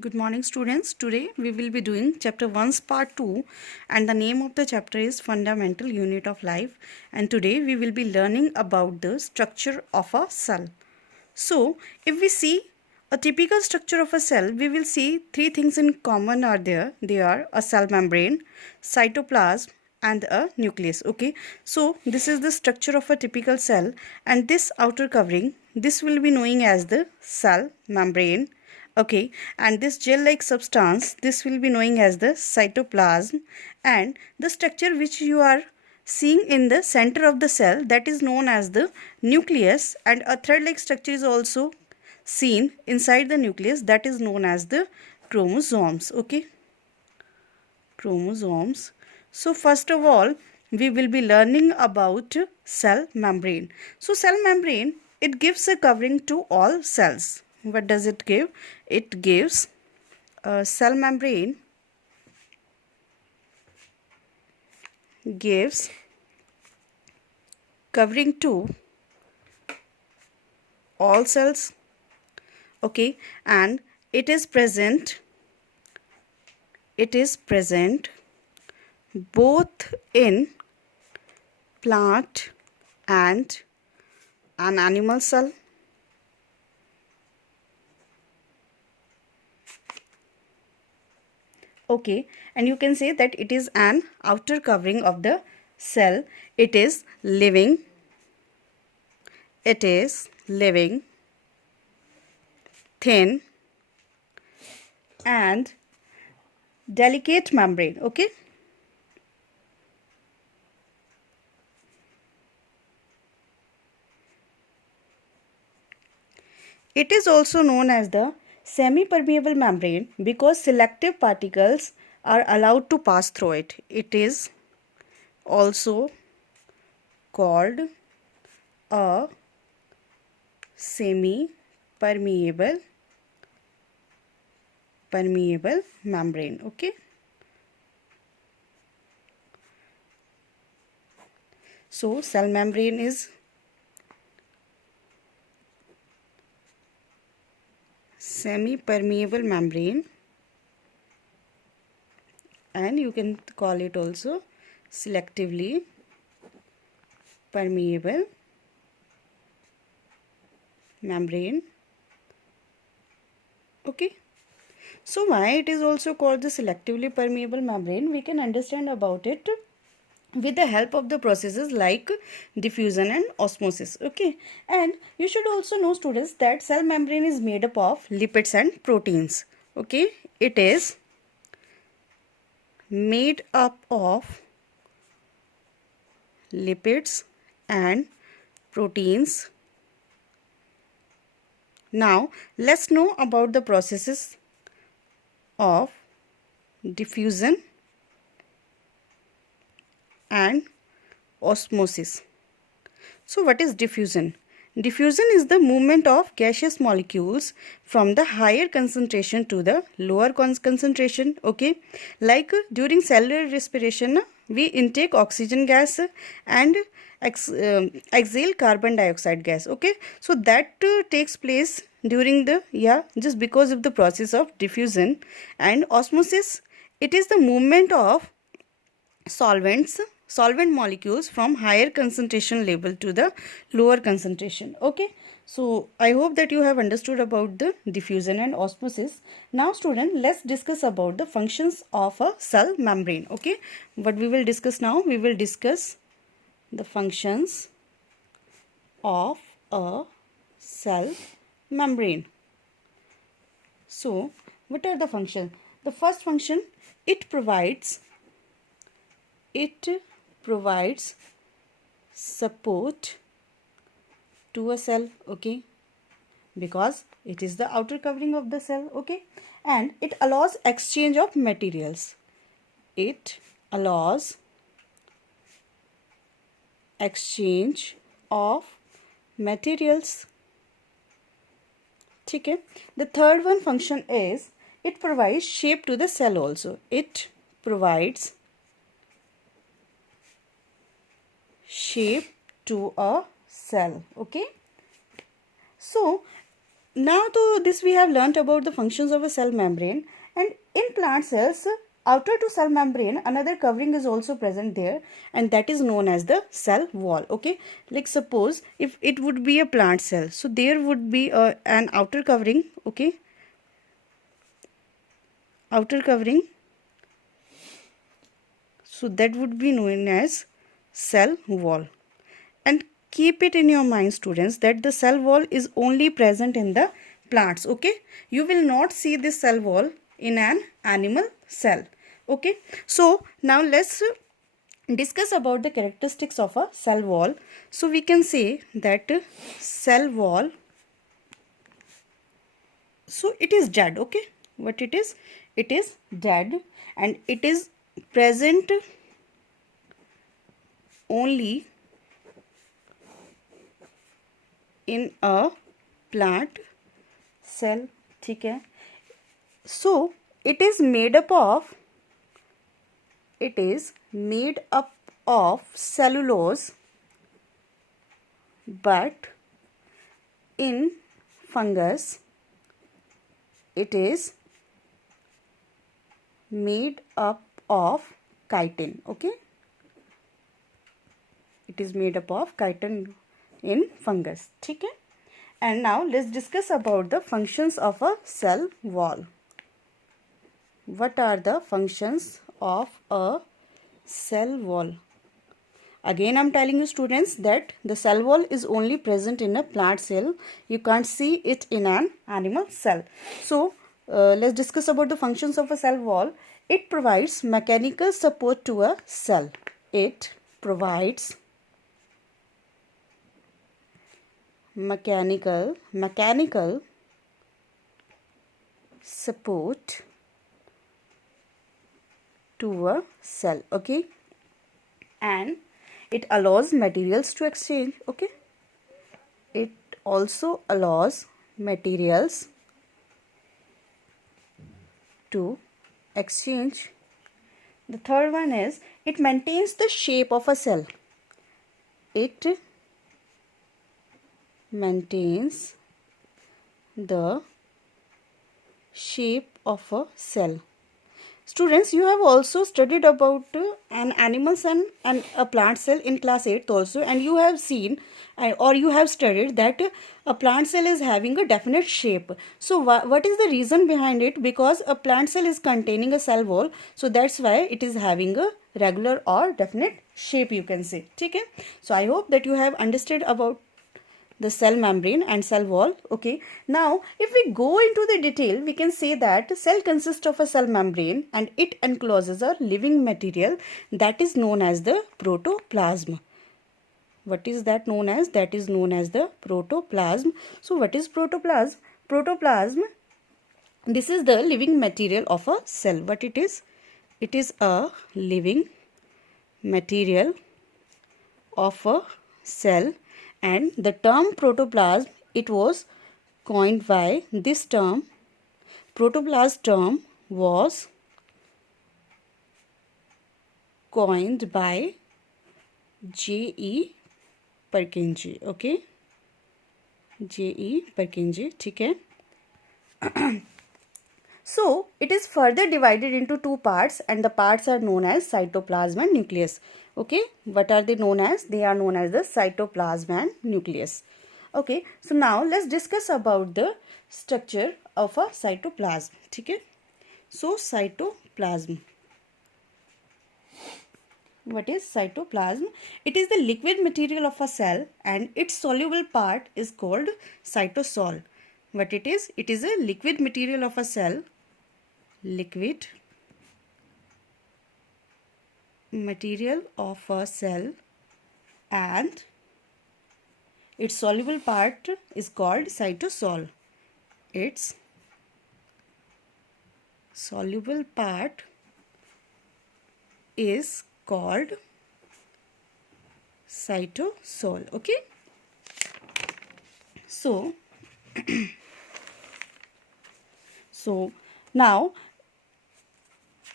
Good morning students. Today we will be doing chapter 1's part 2 and the name of the chapter is Fundamental Unit of Life, and today we will be learning about the structure of a cell. So if we see a typical structure of a cell, we will see three things in common are there. They are a cell membrane, cytoplasm and a nucleus. Okay, so this is the structure of a typical cell, and this outer covering, this will be known as the cell membrane. Okay, and this gel like substance, this will be known as the cytoplasm, and the structure which you are seeing in the center of the cell, that is known as the nucleus, and a thread like structure is also seen inside the nucleus, that is known as the chromosomes. Okay, chromosomes. So first of all we will be learning about cell membrane. So cell membrane, it gives a covering to all cells. What does it give? It gives a cell membrane gives covering to all cells. Okay, and it is present both in plant and an animal cell. Okay, and you can say that it is an outer covering of the cell. It is living thin and delicate membrane. Okay, it is also known as the semi-permeable membrane because selective particles are allowed to pass through it. It is also called a semi-permeable membrane. Okay, so cell membrane is semi-permeable membrane, and you can call it also selectively permeable membrane. Okay, so why it is also called the selectively permeable membrane, we can understand about it with the help of the processes like diffusion and osmosis. Okay, and you should also know students that cell membrane is made up of lipids and proteins. Okay, it is made up of lipids and proteins. Now let's know about the processes of diffusion and osmosis. So what is diffusion? Diffusion is the movement of gaseous molecules from the higher concentration to the lower concentration. Okay, like during cellular respiration we intake oxygen gas and exhale carbon dioxide gas. Okay, so that takes place during the just because of the process of diffusion. And osmosis, it is the movement of solvent molecules from higher concentration level to the lower concentration. Okay, so I hope that you have understood about the diffusion and osmosis. Now student, let's discuss about the functions of a cell membrane. Okay, what we will discuss now, we will discuss the functions of a cell membrane. So what are the functions? The first function, it provides support to a cell. Okay, because it is the outer covering of the cell. Okay, and it allows exchange of materials. It allows exchange of materials. Okay, the third one function is it provides shape to the cell also. It provides shape to a cell. Okay, so Now to this we have learnt about the functions of a cell membrane, and in plant cells outer to cell membrane another covering is also present there, and that is known as the cell wall. Okay, like suppose if it would be a plant cell, so there would be an outer covering. Okay, outer covering, so that would be known as cell wall. And keep it in your mind, students, that the cell wall is only present in the plants. Okay, you will not see this cell wall in an animal cell. Okay, so now let's discuss about the characteristics of a cell wall. So we can say that cell wall, so it is dead. Okay, what it is dead, and it is present only in a plant cell. ठीक है, so it is made up of cellulose, but in fungus it is made up of chitin. Okay, it is made up of chitin in fungus. ठीक है, and now let's discuss about the functions of a cell wall. What are the functions of a cell wall? Again, I'm telling you, students, that the cell wall is only present in a plant cell. You can't see it in an animal cell. So let's discuss about the functions of a cell wall. It provides mechanical support to a cell. It provides mechanical support to a cell. Okay, and it allows materials to exchange. Okay, it also allows materials to exchange. The third one is it maintains the shape of a cell. It maintains the shape of a cell. Students, you have also studied about an animal cell and a plant cell in class 8th also, and you have seen or you have studied that a plant cell is having a definite shape. So what is the reason behind it? Because a plant cell is containing a cell wall, so that's why it is having a regular or definite shape, you can say. Okay, so I hope that you have understood about the cell membrane and cell wall. Okay, now if we go into the detail, we can say that cell consists of a cell membrane and it encloses a living material that is known as the protoplasm. What is that known as? That is known as the protoplasm. So what is protoplasm? Protoplasm, this is the living material of a cell. What it is? It is a living material of a cell, and the term protoplasm, it was coined by this term. Protoplasm term was coined by J.E. Purkinje. Okay, J.E. Purkinje. ठीक है. So it is further divided into two parts, and the parts are known as cytoplasm and nucleus. Okay, what are they known as? They are known as the cytoplasm and nucleus. Okay, so now let's discuss about the structure of a cytoplasm. Okay, so cytoplasm. What is cytoplasm? It is the liquid material of a cell, and its soluble part is called cytosol. What it is? It is a liquid material of a cell. Liquid material of a cell, and its soluble part is called cytosol. Its soluble part is called cytosol. Okay, so now,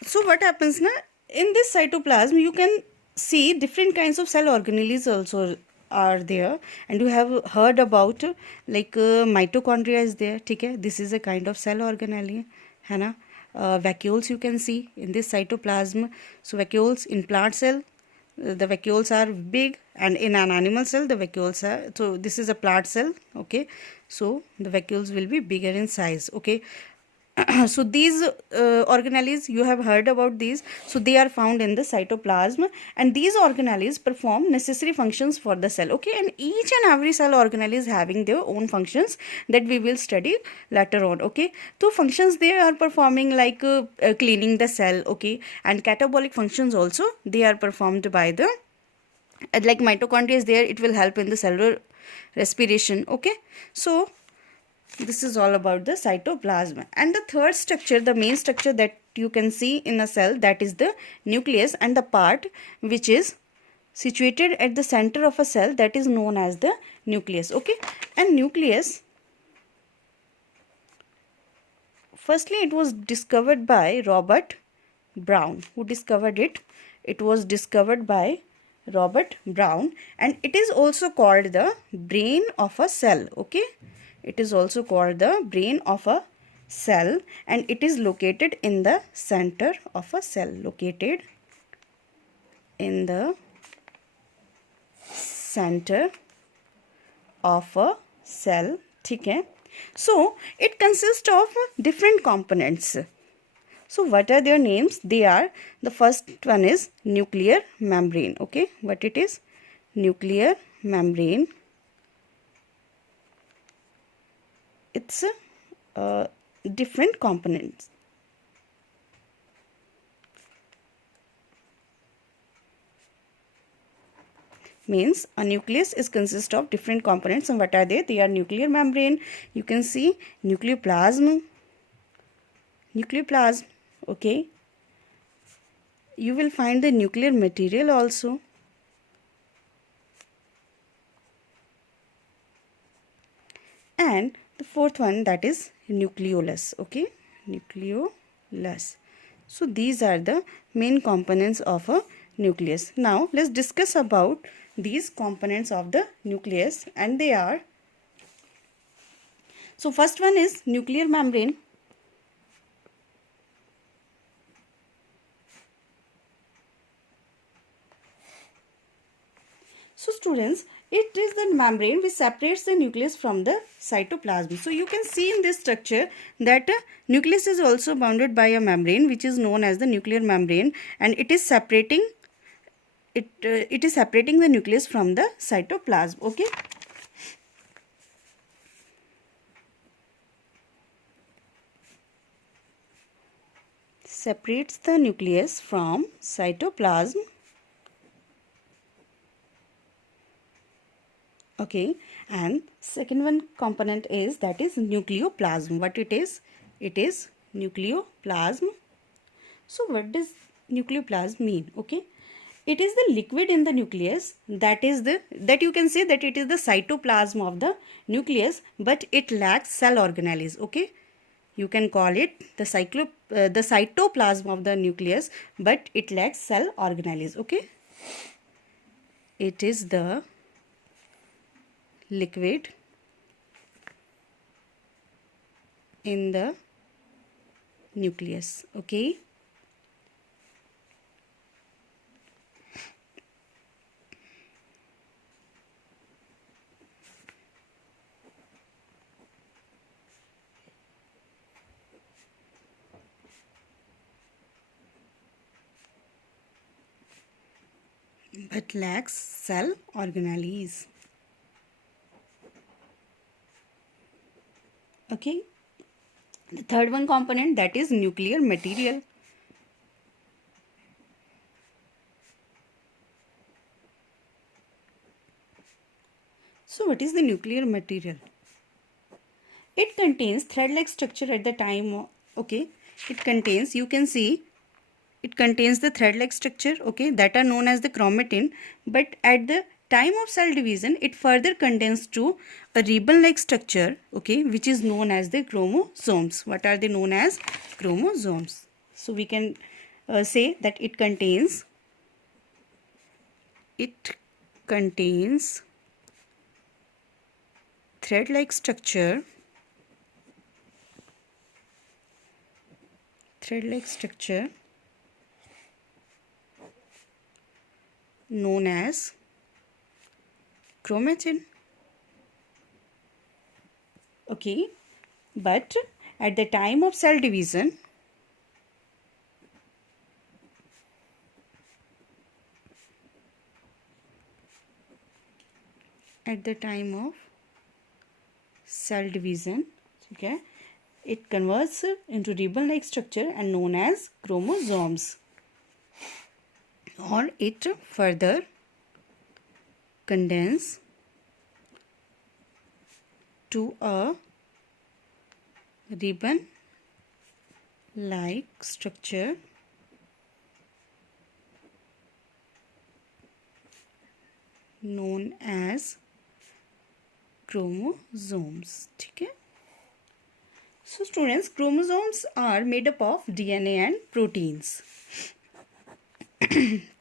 so what happens now? In this cytoplasm, you can see different kinds of cell organelles also are there, and you have heard about like mitochondria is there. ठीक है, this is a kind of cell organelle है ना. Vacuoles you can see in this cytoplasm. So vacuoles in plant cell, the vacuoles are big, and in an animal cell the vacuoles are, so this is a plant cell. Okay, so the vacuoles will be bigger in size. Okay. So these organelles, you have heard about these, so they are found in the cytoplasm, and these organelles perform necessary functions for the cell. Okay, and each and every cell organelle is having their own functions that we will study later on. Okay, so functions they are performing like cleaning the cell. Okay, and catabolic functions also they are performed by the like mitochondria is there, it will help in the cellular respiration. Okay, so this is all about the cytoplasm. And the third structure, the main structure that you can see in a cell, that is the nucleus, and the part which is situated at the center of a cell, that is known as the nucleus. Okay, and nucleus, firstly it was discovered by Robert Brown. Who discovered it? It was discovered by Robert Brown, and it is also called the brain of a cell. Okay, it is also called the brain of a cell, and it is located in the center of a cell. Located in the center of a cell. ठीक है. So it consists of different components. So what are their names? They are, the first one is nuclear membrane. Okay, what it is? Nuclear membrane. It's different components. Means a nucleus is consist of different components, and what are they? They are nuclear membrane. You can see nucleoplasm. Nucleoplasm. Okay. You will find the nuclear material also. And the fourth one, that is nucleolus. Okay, nucleolus. So these are the main components of a nucleus. Now let's discuss about these components of the nucleus, and they are, so first one is nuclear membrane. So students, it is the membrane which separates the nucleus from the cytoplasm. So you can see in this structure that nucleus is also bounded by a membrane which is known as the nuclear membrane, and it is separating the nucleus from the cytoplasm. Okay. Separates the nucleus from cytoplasm. Okay, and second one component is, that is nucleoplasm. What it is? It is nucleoplasm. So what does nucleoplasm mean? Okay, it is the liquid in the nucleus, that you can say that it is the cytoplasm of the nucleus, but it lacks cell organelles. Okay, you can call it the cytoplasm of the nucleus, but it lacks cell organelles. Okay, it is the liquid in the nucleus. Okay, but lacks cell organelles. Okay, the third one component, that is nuclear material. So what is the nuclear material? It contains thread-like structure at the time. Okay, it contains, you can see, it contains the thread-like structure. Okay, that are known as the chromatin, but at the time of cell division it further condenses to a ribbon-like structure. Okay, which is known as the chromosomes. What are they known as? Chromosomes. So we can say that it contains thread-like structure known as chromatin. Okay, but at the time of cell division, okay, it converts into ribbon-like structure and known as chromosomes, or it further condense to a ribbon-like structure known as chromosomes. Okay. So students, chromosomes are made up of DNA and proteins.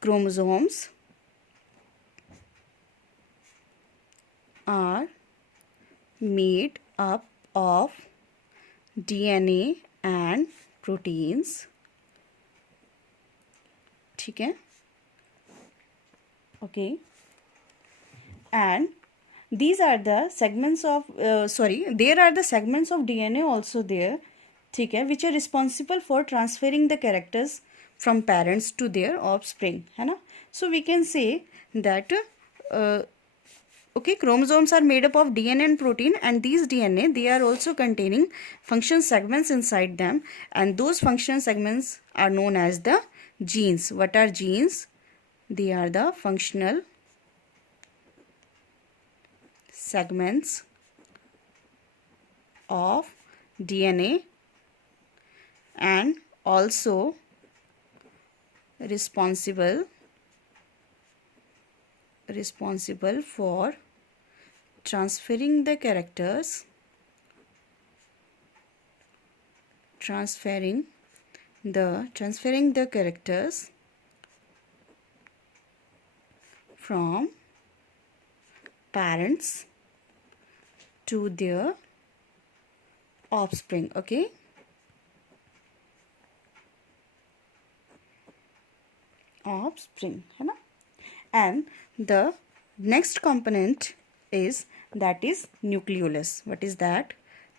Chromosomes are made up of DNA and proteins. ठीक है? Okay. And these are the segments of there are the segments of DNA also there, ठीक है, which are responsible for transferring the characters from parents to their offspring, है ना? So we can say that okay, chromosomes are made up of DNA and protein, and these DNA, they are also containing function segments inside them, and those function segments are known as the genes. What are genes? They are the functional segments of DNA and also responsible for transferring the characters from parents to their offspring. Okay, offspring, है ना? And the next component is nucleolus. What is that?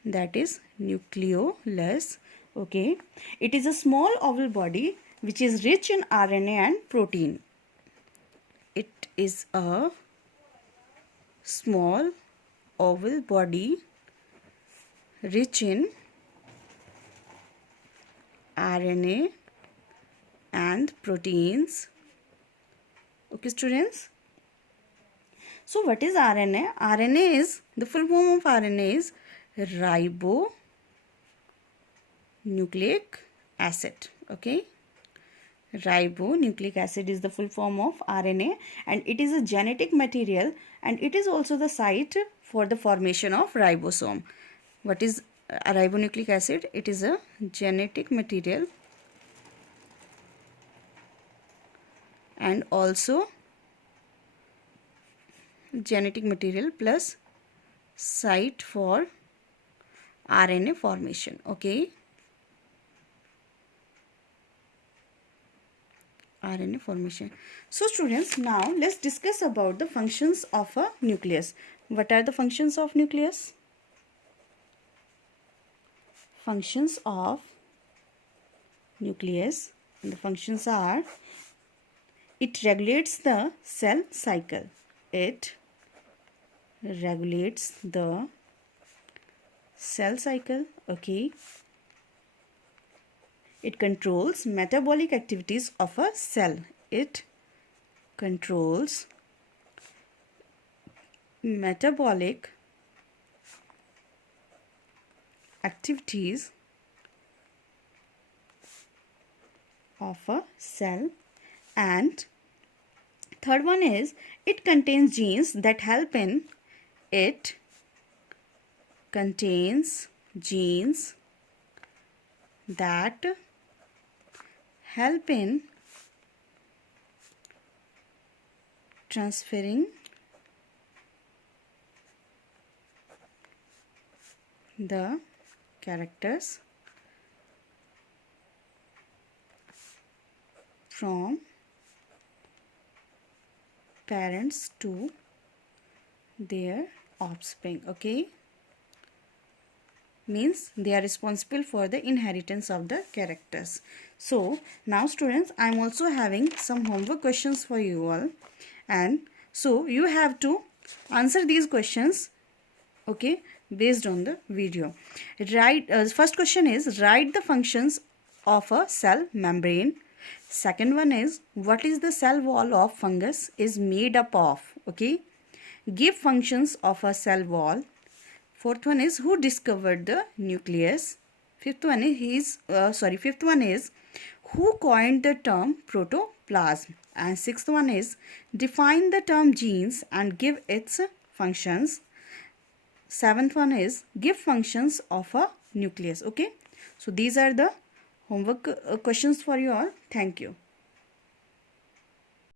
That is nucleolus. Okay, it is a small oval body which is rich in RNA and protein. It is a small oval body rich in RNA and proteins. Okay, students. So what is RNA? RNA is, the full form of RNA is ribonucleic acid. Okay, ribonucleic acid is the full form of RNA, and it is a genetic material, and it is also the site for the formation of ribosome. What is a ribonucleic acid? It is a genetic material and also genetic material plus site for RNA formation. Okay, RNA formation. So students, now let's discuss about the functions of a nucleus. What are the functions of nucleus? Functions of nucleus, and the functions are: it regulates the cell cycle. It regulates the cell cycle. Okay. It controls metabolic activities of a cell. It controls metabolic activities of a cell. And third one is, it contains genes that help in transferring the characters from parents to their offspring. Okay, means they are responsible for the inheritance of the characters. So now students, I am also having some homework questions for you all, and so you have to answer these questions, okay, based on the video. First question is, write the functions of a cell membrane. Second one is, what is the cell wall of fungus is made up of? Okay, give functions of a cell wall. Fourth one is, who discovered the nucleus? Fifth one is who coined the term protoplasm? And sixth one is, define the term genes and give its functions. Seventh one is, give functions of a nucleus. Okay, so these are the homework questions for you all. Thank you.